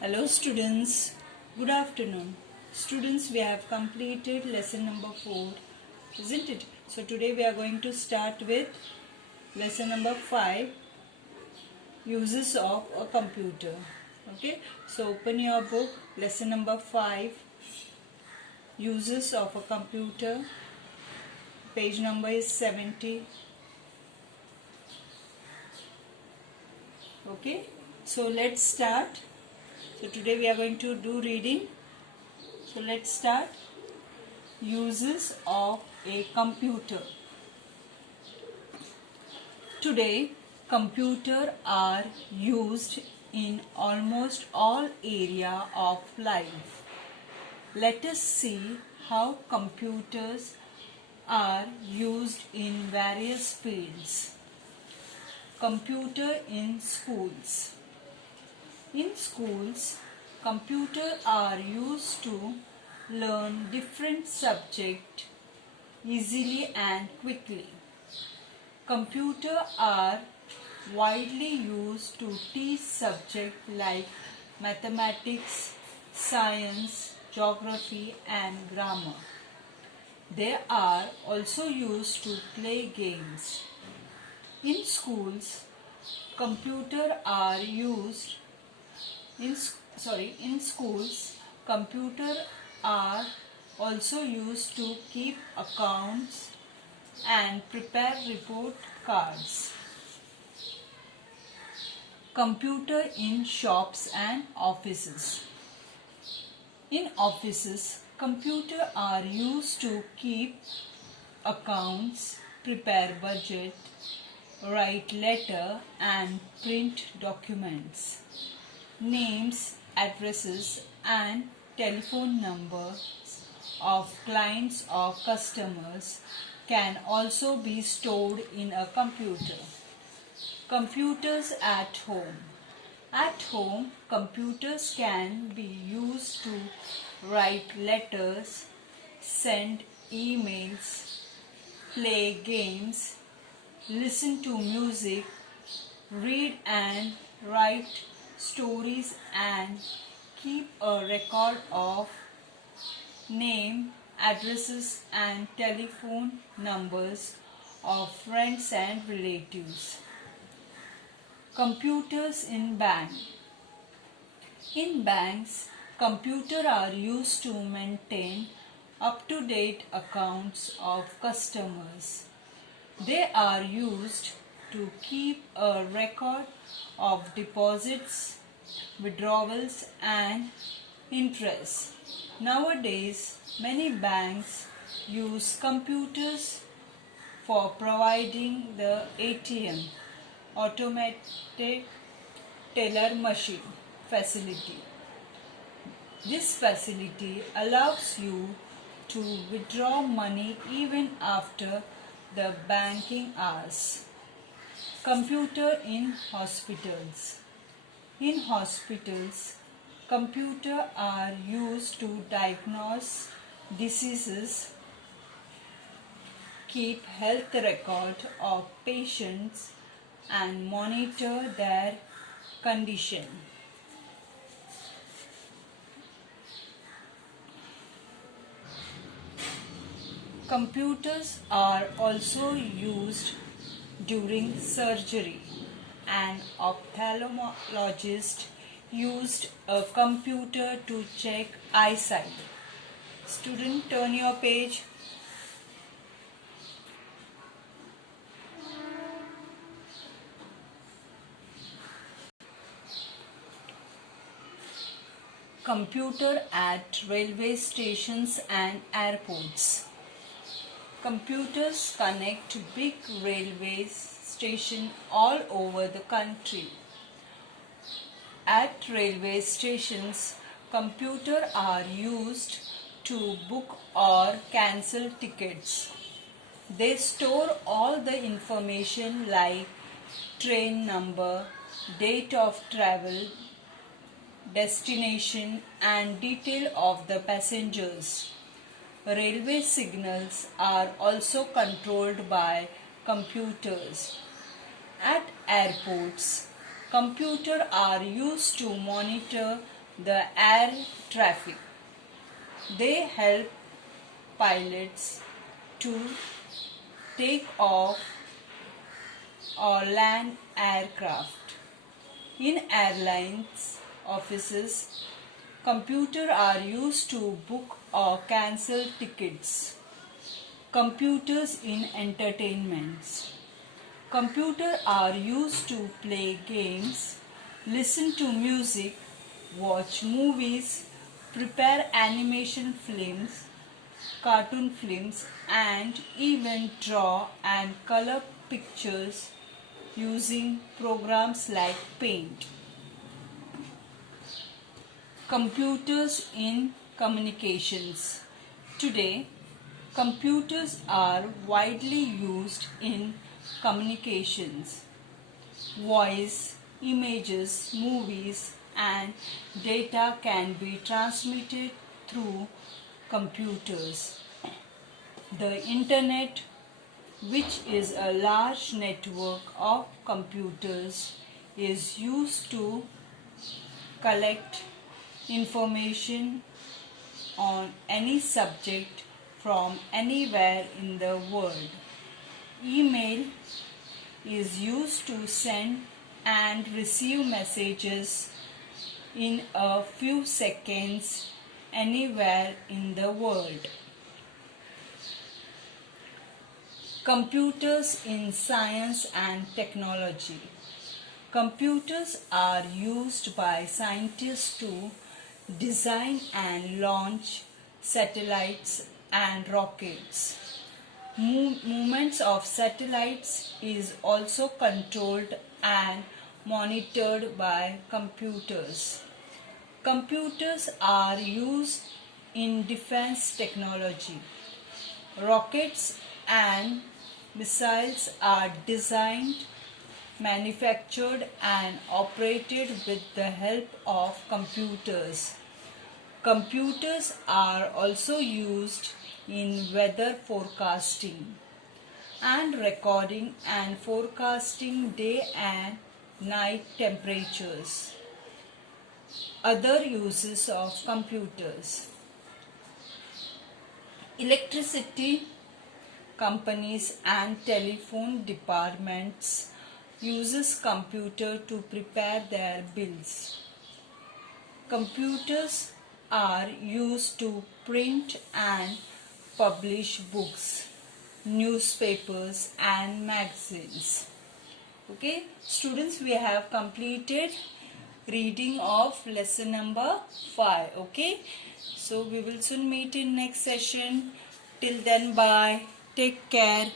Hello students, good afternoon. Students, we have completed lesson number 4, isn't it? So today we are going to start with lesson number 5, uses of a computer. Okay, so open your book, lesson number 5, uses of a computer. Page number is 70. Okay, so let's start. So today we are going to do reading. So let's start. Uses of a computer. Today, computers are used in almost all areas of life. Let us see how computers are used in various fields. Computer in schools. In schools, computers are used to learn different subjects easily and quickly. Computers are widely used to teach subjects like mathematics, science, geography, and grammar. They are also used to play games. In schools, computers are used in schools, computers are also used to keep accounts and prepare report cards. Computer in shops and offices. In offices, computers are used to keep accounts, prepare budget, write letter and print documents. Names, addresses and telephone numbers of clients or customers can also be stored in a computer. Computers at home. At home, computers can be used to write letters, send emails, play games, listen to music, read and write stories and keep a record of name, addresses and telephone numbers of friends and relatives. Computers in bank. In banks, computers are used to maintain up-to-date accounts of customers. They are used to keep a record of deposits, withdrawals and interest. Nowadays, many banks use computers for providing the ATM, automated teller machine facility. This facility allows you to withdraw money even after the banking hours. Computer in hospitals. In hospitals, computers are used to diagnose diseases, keep health record of patients and monitor their condition. Computers are also used during surgery. An ophthalmologist used a computer to check eyesight. Student, turn your page. Computer at railway stations and airports. Computers connect big railway stations all over the country. At railway stations, computers are used to book or cancel tickets. They store all the information like train number, date of travel, destination and detail of the passengers. Railway signals are also controlled by computers. At airports, computers are used to monitor the air traffic. They help pilots to take off or land aircraft. In airlines offices, computers are used to book or cancel tickets. Computers in entertainments. Computers are used to play games, listen to music, watch movies, prepare animation films, cartoon films, and even draw and color pictures using programs like Paint. Computers in communications. Today, computers are widely used in communications. Voice, images, movies, and data can be transmitted through computers. The Internet, which is a large network of computers, is used to collect information on any subject from anywhere in the world. Email is used to send and receive messages in a few seconds anywhere in the world. Computers in science and technology. Computers are used by scientists to design and launch satellites and rockets. Movements of satellites is also controlled and monitored by computers. Computers are used in defense technology. Rockets and missiles are designed, manufactured, and operated with the help of computers. Computers are also used in weather forecasting and recording and forecasting day and night temperatures. Other uses of computers. Electricity companies and telephone departments uses computer to prepare their bills. Computers are used to print and publish books, newspapers, and magazines. Okay, students, we have completed reading of lesson number 5. Okay, so we will soon meet in next session. Till then, bye. Take care.